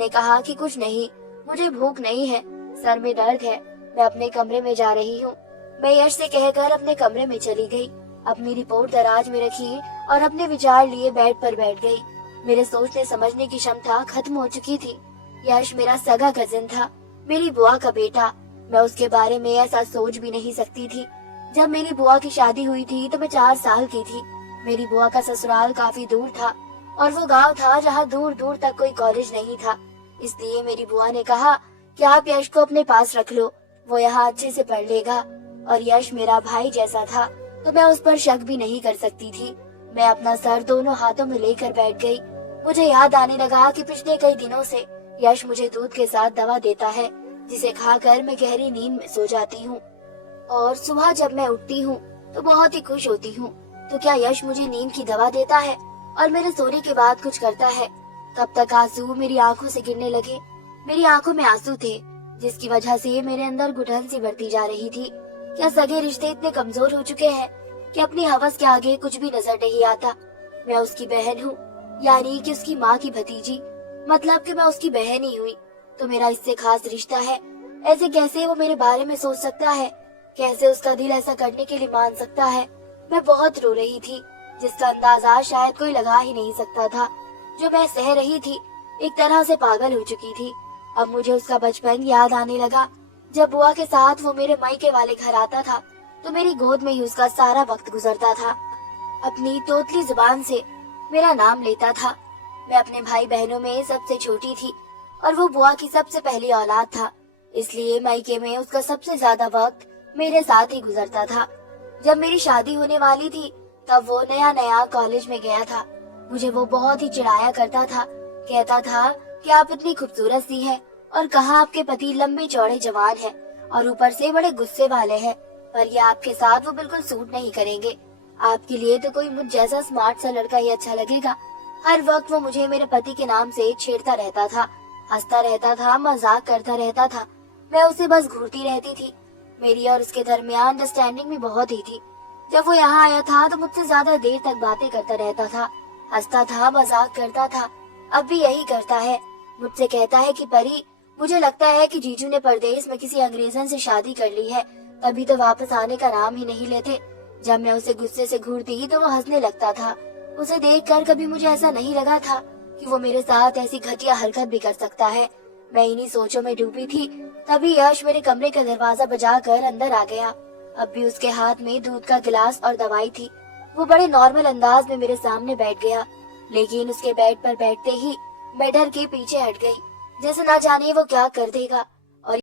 मैंने कहा कि कुछ नहीं, मुझे भूख नहीं है, सर में दर्द है, मैं अपने कमरे में जा रही हूँ। मैं यश से कहकर अपने कमरे में चली गई, अपनी रिपोर्ट दराज में रखी और अपने विचार लिए बेड पर बैठ गई। मेरे सोचने समझने की क्षमता खत्म हो चुकी थी। यश मेरा सगा कजिन था, मेरी बुआ का बेटा। मैं उसके बारे में ऐसा सोच भी नहीं सकती थी। जब मेरी बुआ की शादी हुई थी तो मैं 4 साल की थी। मेरी बुआ का ससुराल काफी दूर था और वो गांव था जहाँ दूर दूर तक कोई कॉलेज नहीं था। इसलिए मेरी बुआ ने कहा कि आप यश को अपने पास रख लो, वो यहाँ अच्छे से पढ़ लेगा। और यश मेरा भाई जैसा था तो मैं उस पर शक भी नहीं कर सकती थी। मैं अपना सर दोनों हाथों में लेकर बैठ गई। मुझे याद आने लगा कि पिछले कई दिनों से यश मुझे दूध के साथ दवा देता है, जिसे खाकर मैं गहरी नींद में सो जाती हूँ और सुबह जब मैं उठती हूँ तो बहुत ही खुश होती हूँ। तो क्या यश मुझे नींद की दवा देता है और मेरे सोने के बाद कुछ करता है? तब तक आंसू मेरी आंखों से गिरने लगे। मेरी आंखों में आंसू थे, जिसकी वजह से मेरे अंदर घुटन सी बढ़ती जा रही थी। क्या सगे रिश्ते इतने कमजोर हो चुके हैं कि अपनी हवस के आगे कुछ भी नजर नहीं आता? मैं उसकी बहन हूँ, यानी कि उसकी माँ की भतीजी, मतलब कि मैं उसकी बहन ही हुई। तो मेरा इससे खास रिश्ता है। ऐसे कैसे वो मेरे बारे में सोच सकता है? कैसे उसका दिल ऐसा करने के लिए मान सकता है? मैं बहुत रो रही थी, जिसका अंदाजा शायद कोई लगा ही नहीं सकता था। जो मैं सह रही थी, एक तरह से पागल हो चुकी थी। अब मुझे उसका बचपन याद आने लगा। जब बुआ के साथ वो मेरे मायके वाले घर आता था तो मेरी गोद में ही उसका सारा वक्त गुजरता था। अपनी तोतली जुबान से मेरा नाम लेता था। मैं अपने भाई बहनों में सबसे छोटी थी और वो बुआ की सबसे पहली औलाद था। इसलिए मायके में उसका सबसे ज्यादा वक्त मेरे साथ ही गुजरता था। जब मेरी शादी होने वाली थी तब वो नया नया कॉलेज में गया था। मुझे वो बहुत ही चिढ़ाया करता था। कहता था कि आप इतनी खूबसूरत सी हैं और कहाँ आपके पति लंबे चौड़े जवान हैं और ऊपर से बड़े गुस्से वाले हैं, पर ये आपके साथ वो बिल्कुल सूट नहीं करेंगे। आपके लिए तो कोई मुझ जैसा स्मार्ट सा लड़का ही अच्छा लगेगा। हर वक्त वो मुझे मेरे पति के नाम से छेड़ता रहता था, हंसता रहता था, मजाक करता रहता था। मैं उसे बस घूरती रहती थी। मेरी और उसके दरमियान अंडरस्टैंडिंग भी बहुत ही थी। जब वो यहाँ आया था तो मुझसे ज्यादा देर तक बातें करता रहता था, हंसता था, मजाक करता था। अब भी यही करता है। मुझसे कहता है कि परी, मुझे लगता है कि जीजू ने परदेश में किसी अंग्रेजन से शादी कर ली है, तभी तो वापस आने का नाम ही नहीं लेते। जब मैं उसे गुस्से से घूरती तो वो हंसने लगता था। उसे देखकर कभी मुझे ऐसा नहीं लगा था कि वो मेरे साथ ऐसी घटिया हरकत भी कर सकता है। मैं इन्हीं सोचों में डूबी थी, तभी यश मेरे कमरे का दरवाजा बजाकर अंदर आ गया। अब भी उसके हाथ में दूध का गिलास और दवाई थी। वो बड़े नॉर्मल अंदाज में मेरे सामने बैठ गया, लेकिन उसके बेड पर बैठते ही मैं डर के पीछे हट गई, जैसे ना जाने वो क्या कर देगा।